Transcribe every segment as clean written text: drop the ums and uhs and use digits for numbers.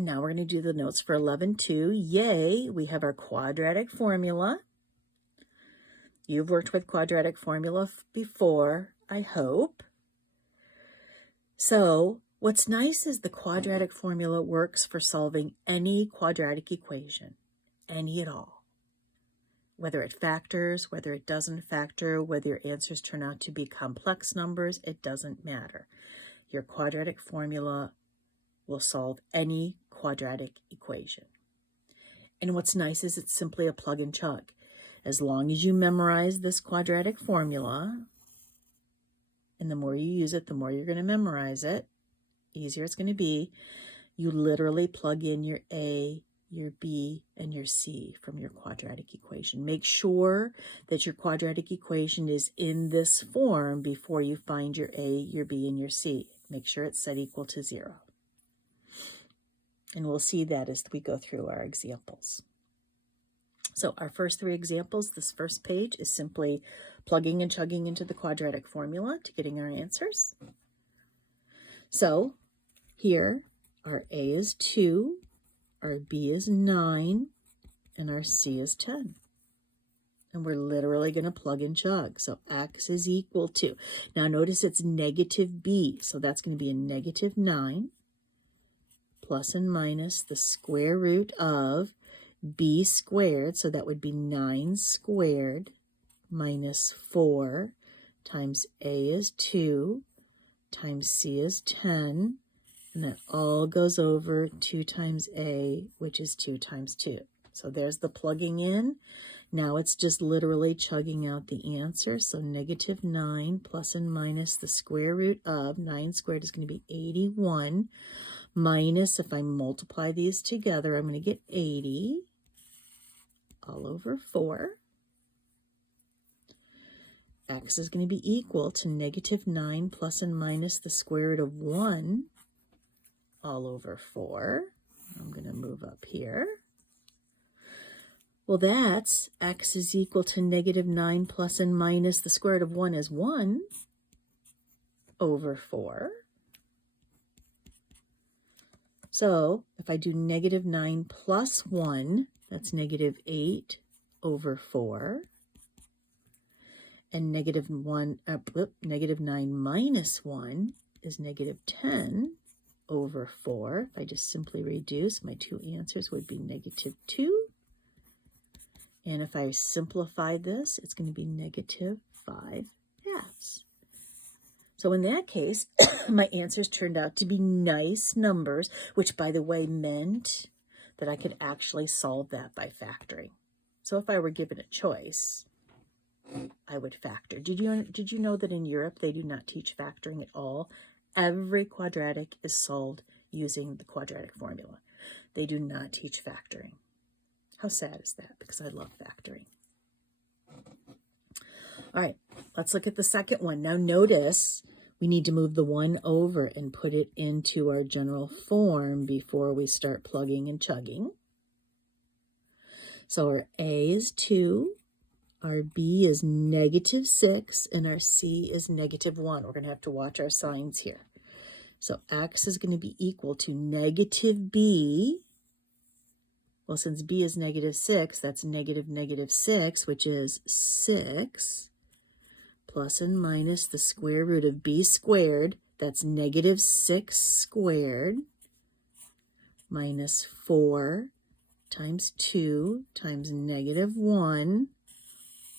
And now we're going to do the notes for 11-2. Yay, we have our quadratic formula. You've worked with quadratic formula before, I hope. So what's nice is the quadratic formula works for solving any quadratic equation, any at all. Whether it factors, whether it doesn't factor, whether your answers turn out to be complex numbers, it doesn't matter. Your quadratic formula will solve any quadratic equation. And what's nice is it's simply a plug and chug. As long as you memorize this quadratic formula, and the more you use it, the more you're going to memorize it, easier it's going to be. You literally plug in your A, your B, and your C from your quadratic equation. Make sure that your quadratic equation is in this form before you find your A, your B, and your C. Make sure it's set equal to 0. And we'll see that as we go through our examples. So our first 3 examples, this first page is simply plugging and chugging into the quadratic formula to getting our answers. So here, our A is 2, our B is 9, and our C is 10. And we're literally going to plug and chug. So x is equal to, now notice it's negative b, so that's going to be a negative 9 plus and minus the square root of b squared, so that would be 9 squared minus 4 times A is 2 times C is 10, and that all goes over 2 times A, which is 2 times 2. So there's the plugging in. Now it's just literally chugging out the answer. So negative 9 plus and minus the square root of 9 squared is going to be 81 minus, if I multiply these together, I'm going to get 80 all over 4. X is going to be equal to negative 9 plus and minus the square root of 1 all over 4. I'm going to move up here. Well, that's x is equal to negative 9 plus and minus the square root of 1 is 1 over 4. So if I do negative 9 plus 1, that's negative 8 over 4. And negative 9 minus 1 is negative 10 over 4. If I just simply reduce, my 2 answers would be negative 2. And if I simplify this, it's going to be negative 5 halves. So in that case, my answers turned out to be nice numbers, which, by the way, meant that I could actually solve that by factoring. So if I were given a choice, I would factor. Did you know that in Europe they do not teach factoring at all? Every quadratic is solved using the quadratic formula. They do not teach factoring. How sad is that? Because I love factoring. All right, let's look at the second one. Now notice we need to move the 1 over and put it into our general form before we start plugging and chugging. So our A is 2, our B is negative 6, and our C is negative 1. We're going to have to watch our signs here. So x is going to be equal to negative b. Well, since b is negative 6, that's negative 6, which is 6, plus and minus the square root of b squared, that's negative 6 squared, minus 4 times 2 times negative 1,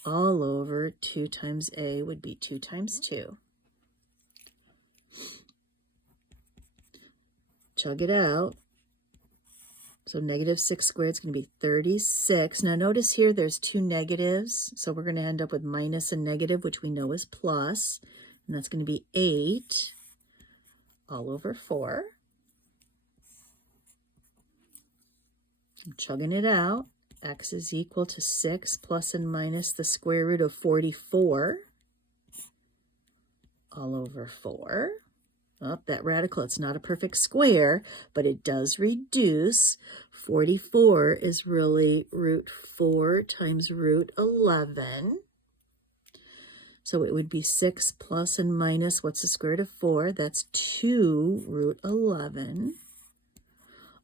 all over 2 times a would be 2 times 2. Chug it out. So negative 6 squared is going to be 36. Now notice here there's 2 negatives, so we're going to end up with minus and negative, which we know is plus, and that's going to be 8 all over 4. I'm chugging it out. X is equal to 6 plus and minus the square root of 44 all over 4. Oh, that radical, it's not a perfect square, but it does reduce. 44 is really root 4 times root 11. So it would be 6 plus and minus, what's the square root of 4? That's 2 root 11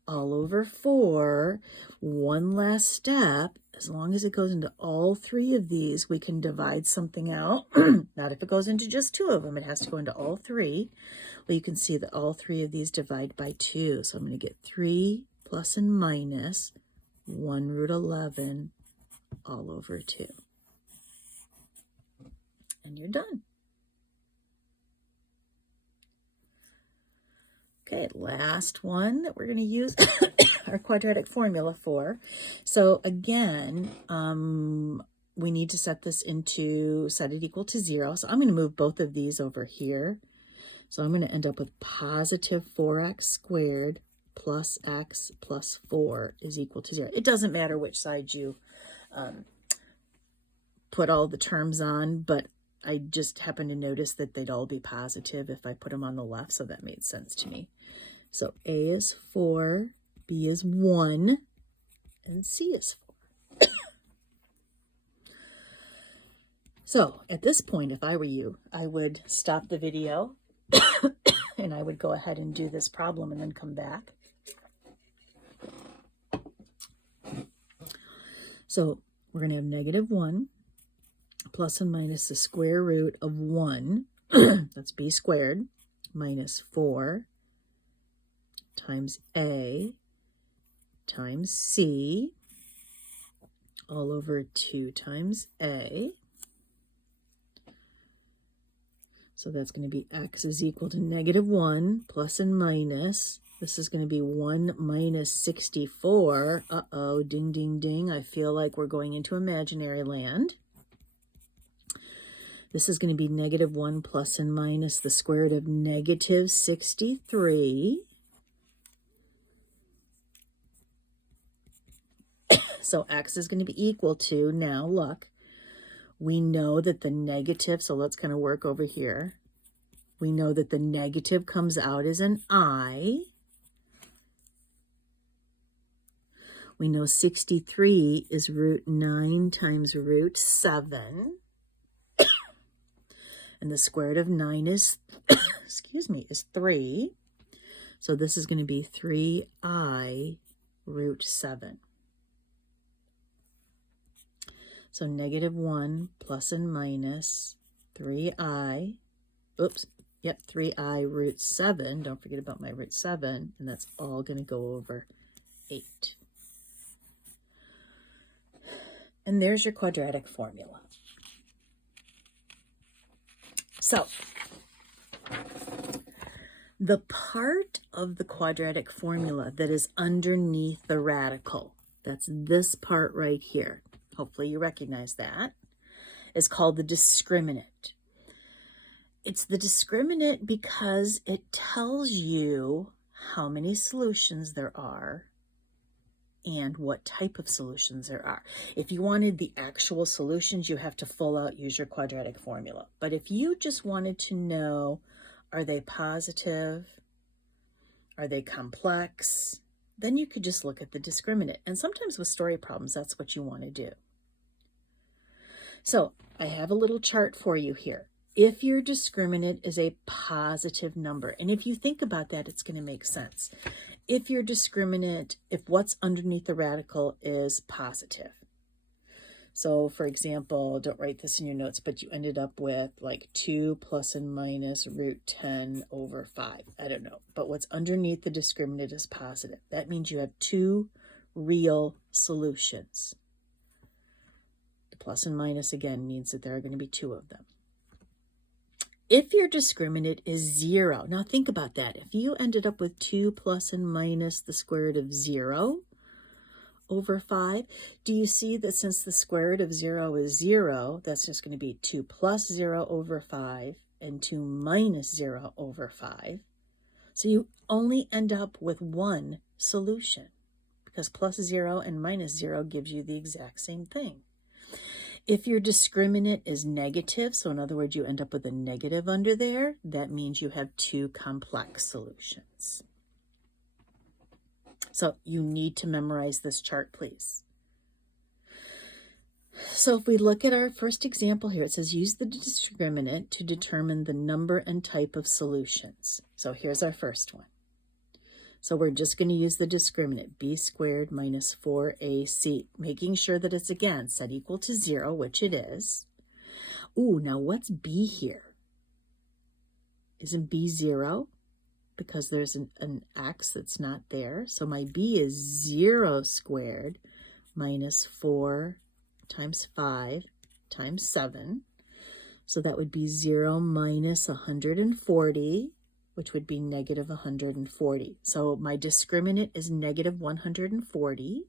all over 4. One last step. As long as it goes into all 3 of these, we can divide something out. Not if it goes into just 2 of them. It has to go into all 3. Well, you can see that all 3 of these divide by 2. So I'm going to get 3 plus and minus 1 root 11 all over 2. And you're done. Okay, last one that we're going to use our quadratic formula for. So again, we need to set it equal to 0. So I'm going to move both of these over here. So I'm going to end up with positive 4x squared plus x plus 4 is equal to 0. It doesn't matter which side you put all the terms on, but I just happened to notice that they'd all be positive if I put them on the left, so that made sense to me. So A is 4, B is 1, and C is 4. So at this point, if I were you, I would stop the video and I would go ahead and do this problem and then come back. So we're going to have negative 1 plus and minus the square root of 1, that's b squared, minus 4 times a times c all over 2 times a. So that's going to be x is equal to negative 1 plus and minus. This is going to be 1 minus 64. Uh-oh, ding, ding, ding. I feel like we're going into imaginary land. This is going to be negative 1 plus and minus the square root of negative 63. So x is going to be equal to, now look, we know that the negative, so let's kind of work over here. We know that the negative comes out as an I. We know 63 is root 9 times root 7. And the square root of 9 is, is 3. So this is going to be 3i root 7. So negative 1 plus and minus 3i, 3i root 7. Don't forget about my root 7. And that's all going to go over 8. And there's your quadratic formula. So, the part of the quadratic formula that is underneath the radical, that's this part right here, hopefully you recognize that, is called the discriminant. It's the discriminant because it tells you how many solutions there are and what type of solutions there are. If you wanted the actual solutions, you have to full out use your quadratic formula. But if you just wanted to know, are they positive? Are they complex? Then you could just look at the discriminant. And sometimes with story problems, that's what you want to do. So I have a little chart for you here. If your discriminant is a positive number, and if you think about that, it's going to make sense. If your discriminant, if what's underneath the radical is positive. So for example, don't write this in your notes, but you ended up with like 2 plus and minus root 10 over 5. I don't know. But what's underneath the discriminant is positive. That means you have 2 real solutions. The plus and minus again means that there are going to be 2 of them. If your discriminant is 0, now think about that. If you ended up with 2 plus and minus the square root of 0 over 5, do you see that since the square root of 0 is 0, that's just going to be 2 plus 0 over 5 and 2 minus 0 over 5. So you only end up with one solution because plus 0 and minus 0 gives you the exact same thing. If your discriminant is negative, so in other words, you end up with a negative under there, that means you have 2 complex solutions. So you need to memorize this chart, please. So if we look at our first example here, it says use the discriminant to determine the number and type of solutions. So here's our first one. So we're just going to use the discriminant, b squared minus 4ac, making sure that it's, again, set equal to 0, which it is. Ooh, now what's b here? Isn't b 0? Because there's an x that's not there. So my b is 0 squared minus 4 times 5 times 7. So that would be 0 minus 140, which would be negative 140. So my discriminant is negative 140.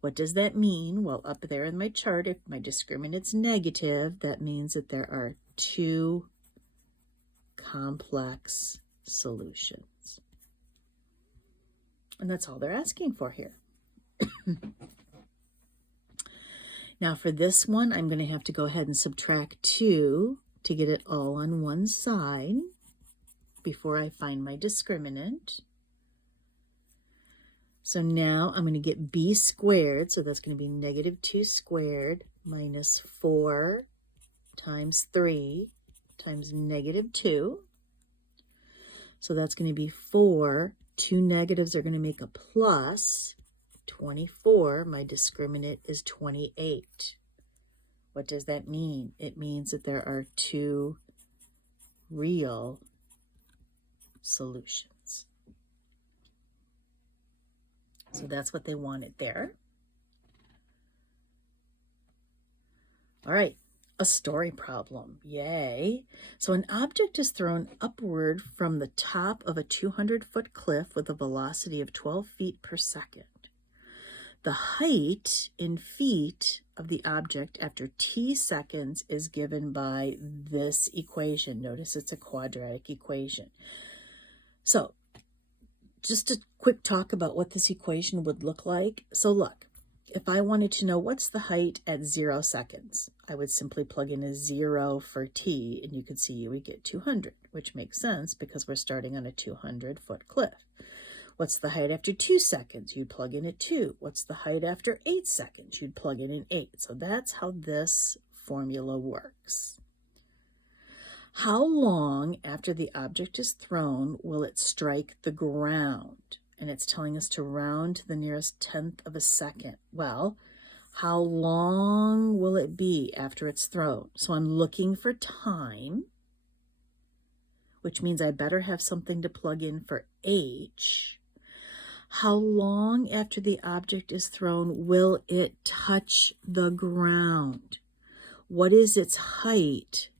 What does that mean? Well, up there in my chart, if my discriminant's negative, that means that there are two complex solutions. And that's all they're asking for here. Now for this one, I'm going to have to go ahead and subtract 2 to get it all on one side before I find my discriminant. So now I'm going to get b squared, so that's going to be negative 2 squared minus 4 times 3 times negative 2. So that's going to be 4. 2 negatives are going to make a plus 24. My discriminant is 28. What does that mean? It means that there are two real solutions. So that's what they wanted there. All right, a story problem. Yay. So an object is thrown upward from the top of a 200-foot cliff with a velocity of 12 feet per second. The height in feet of the object after t seconds is given by this equation. Notice it's a quadratic equation. So just a quick talk about what this equation would look like. So look, if I wanted to know what's the height at 0 seconds, I would simply plug in a 0 for t, and you could see you would get 200, which makes sense because we're starting on a 200-foot cliff. What's the height after 2 seconds? You'd plug in a 2. What's the height after 8 seconds? You'd plug in an 8. So that's how this formula works. How long after the object is thrown will it strike the ground? And it's telling us to round to the nearest tenth of a second. Well, how long will it be after it's thrown? So I'm looking for time, which means I better have something to plug in for h. How long after the object is thrown will it touch the ground? What is its height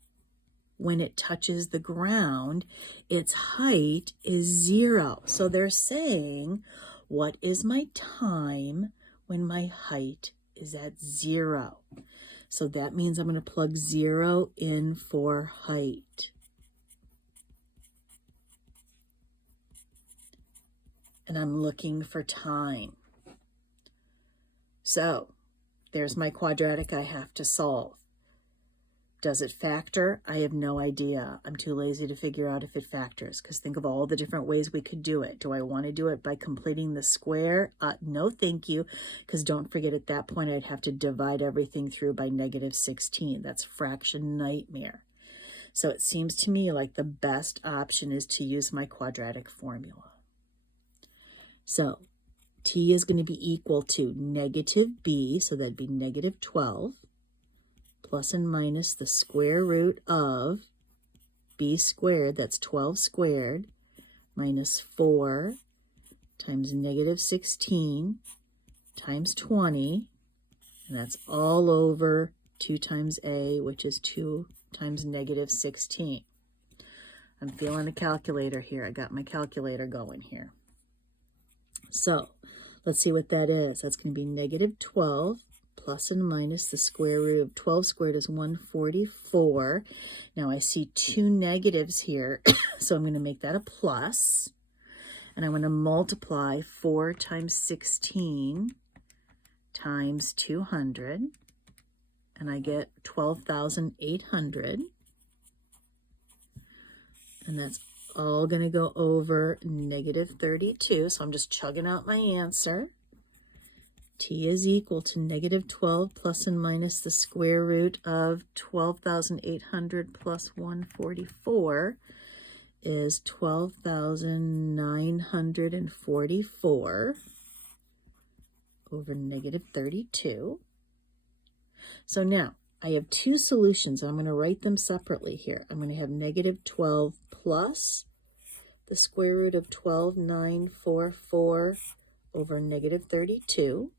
when it touches the ground? Its height is 0. So they're saying, what is my time when my height is at 0? So that means I'm going to plug 0 in for height. And I'm looking for time. So there's my quadratic I have to solve. Does it factor? I have no idea. I'm too lazy to figure out if it factors, because think of all the different ways we could do it. Do I want to do it by completing the square? No, thank you, because don't forget at that point I'd have to divide everything through by negative 16. That's fraction nightmare. So it seems to me like the best option is to use my quadratic formula. So t is going to be equal to negative b, so that'd be negative 12, plus and minus the square root of b squared, that's 12 squared, minus 4 times negative 16 times 20, and that's all over 2 times a, which is 2 times negative 16. I'm feeling a calculator here. I got my calculator going here. So let's see what that is. That's going to be negative 12 plus and minus the square root of 12 squared is 144. Now I see two negatives here, so I'm going to make that a plus. And I'm going to multiply 4 times 16 times 200. And I get 12,800. And that's all going to go over negative 32. So I'm just chugging out my answer. T is equal to negative 12 plus and minus the square root of 12,800 plus 144. is 12,944 over negative 32. So now I have two solutions. I'm going to write them separately here. I'm going to have negative 12 plus the square root of 12,944 over negative 32.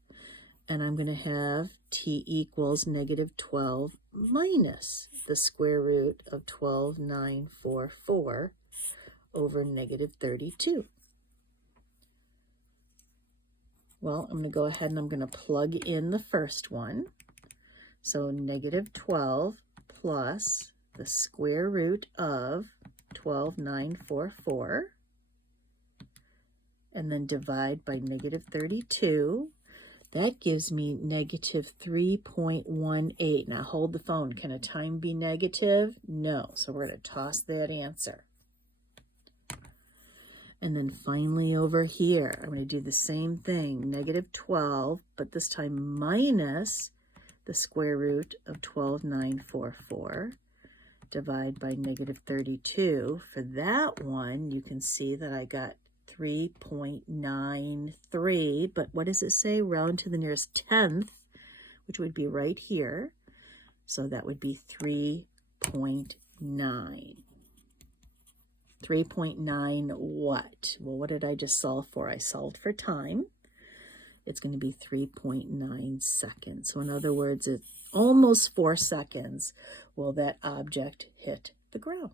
And I'm going to have t equals negative 12 minus the square root of 12,944 over negative 32. Well, I'm going to go ahead and I'm going to plug in the first one. So negative 12 plus the square root of 12,944, and then divide by negative 32. That gives me negative 3.18. Now hold the phone. Can a time be negative? No. So we're going to toss that answer. And then finally over here, I'm going to do the same thing. Negative 12, but this time minus the square root of 12,944. Divide by negative 32. For that one, you can see that I got 3.93, but what does it say? Round to the nearest tenth, which would be right here. So that would be 3.9. 3.9 what? Well, what did I just solve for? I solved for time. It's going to be 3.9 seconds. So in other words, it's almost 4 seconds will that object hit the ground.